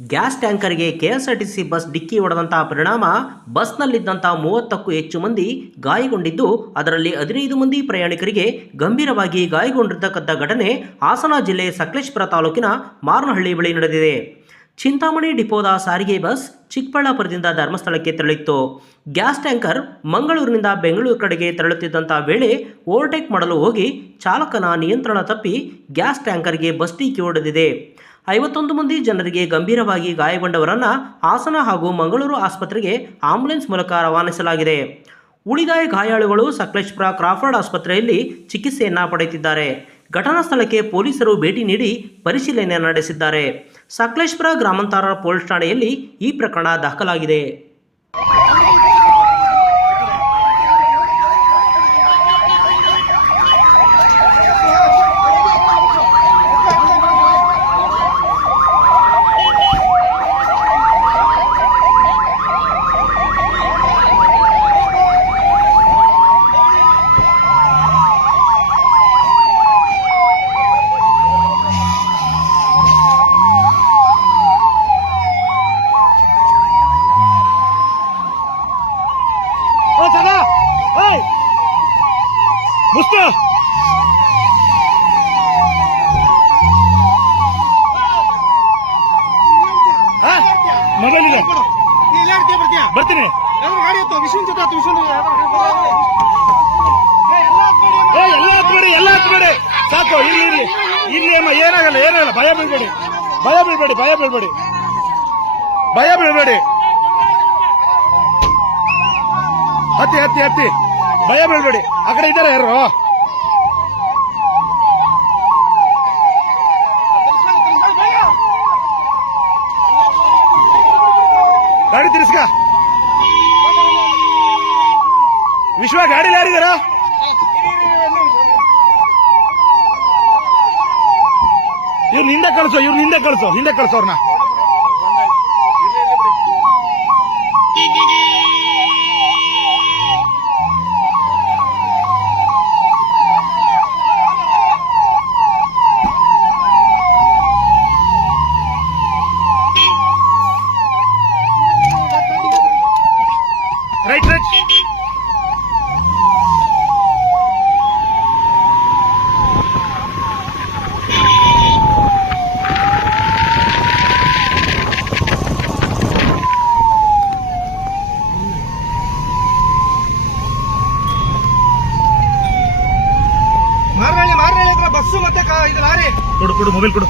Gas ಟ್ಯಾಂಕರ್ಗೆ KSRTC bus ಡಿಕ್ಕಿ ಹೊಡೆದಂತಹ ಪರಿಣಾಮ ಬಸ್ನಲ್ಲಿದ್ದಂಥ 30ಕ್ಕೂ ಹೆಚ್ಚು ಮಂದಿ ಗಾಯಗೊಂಡಿದ್ದು, ಅದರಲ್ಲಿ 15 ಮಂದಿ ಪ್ರಯಾಣಿಕರಿಗೆ ಗಂಭೀರವಾಗಿ ಗಾಯಗೊಂಡಿರತಕ್ಕಂಥ ಘಟನೆ ಹಾಸನ ಜಿಲ್ಲೆ ಸಕಲೇಶಪುರ ತಾಲೂಕಿನ ಮಾರನಹಳ್ಳಿ ಬಳಿ ನಡೆದಿದೆ. ಚಿಂತಾಮಣಿ ಡಿಪೋದ ಸಾರಿಗೆ ಬಸ್ ಚಿಕ್ಕಬಳ್ಳಾಪುರದಿಂದ ಧರ್ಮಸ್ಥಳಕ್ಕೆ ತೆರಳಿತ್ತು. ಗ್ಯಾಸ್ ಟ್ಯಾಂಕರ್ ಮಂಗಳೂರಿನಿಂದ ಬೆಂಗಳೂರು ಕಡೆಗೆ ತೆರಳುತ್ತಿದ್ದಂಥ ವೇಳೆ ಓವರ್ಟೇಕ್ ಮಾಡಲು ಹೋಗಿ ಚಾಲಕನ ನಿಯಂತ್ರಣ ತಪ್ಪಿ ಗ್ಯಾಸ್ ಟ್ಯಾಂಕರ್ಗೆ ಬಸ್ ಡಿಕ್ಕಿ ಹೊಡೆದಿದೆ. 51 ಮಂದಿ ಜನರಿಗೆ ಗಂಭೀರವಾಗಿ ಗಾಯಗೊಂಡವರನ್ನು ಹಾಸನ ಹಾಗೂ ಮಂಗಳೂರು ಆಸ್ಪತ್ರೆಗೆ ಆಂಬ್ಯುಲೆನ್ಸ್ ಮೂಲಕ ರವಾನಿಸಲಾಗಿದೆ. ಉಳಿದ ಗಾಯಾಳುಗಳು ಸಕಲೇಶಪುರ ಕ್ರಾಫರ್ಡ್ ಆಸ್ಪತ್ರೆಯಲ್ಲಿ ಚಿಕಿತ್ಸೆಯನ್ನು ಪಡೆಯುತ್ತಿದ್ದಾರೆ. ಘಟನಾ ಸ್ಥಳಕ್ಕೆ ಪೊಲೀಸರು ಭೇಟಿ ನೀಡಿ ಪರಿಶೀಲನೆ ನಡೆಸಿದ್ದಾರೆ. ಸಕಲೇಶಪುರ ಗ್ರಾಮಾಂತರ ಪೊಲೀಸ್ ಠಾಣೆಯಲ್ಲಿ ಈ ಪ್ರಕರಣ ದಾಖಲಾಗಿದೆ. ಮುಸ್ತಾ ಮೊಬೈಲ್ ಬರ್ತೀನಿ. ಎಲ್ಲ ಹತ್ಬೇಡಿ ಸಾಕು. ಇಲ್ಲಿ ಅಮ್ಮ ಏನಾಗಲ್ಲ. ಭಯ ಬೀಳ್ಬೇಡಿ. ಹತ್ತಿ ಭಯ ಬೀಳ್ಬೇಡಿ. ಆ ಕಡೆ ಇದ್ದಾರೆ ಯಾರು? ಗಾಡಿ ತಿರ್ಸ್ಕ. ವಿಶ್ವ ಗಾಡಿಲಿ ಯಾರಿದಾರ? ಇವ್ರು ಹಿಂದೆ ಕಳಿಸೋ ಅವ್ರನ್ನ. ರೈಟ್ ಮಾರ್ನಳ್ಳಿ ಬಸ್ಸು ಮತ್ತೆ ಇದು ಲಾರಿ. ಕೊಡು ಮೊಬೈಲ್ ಕೊಡು.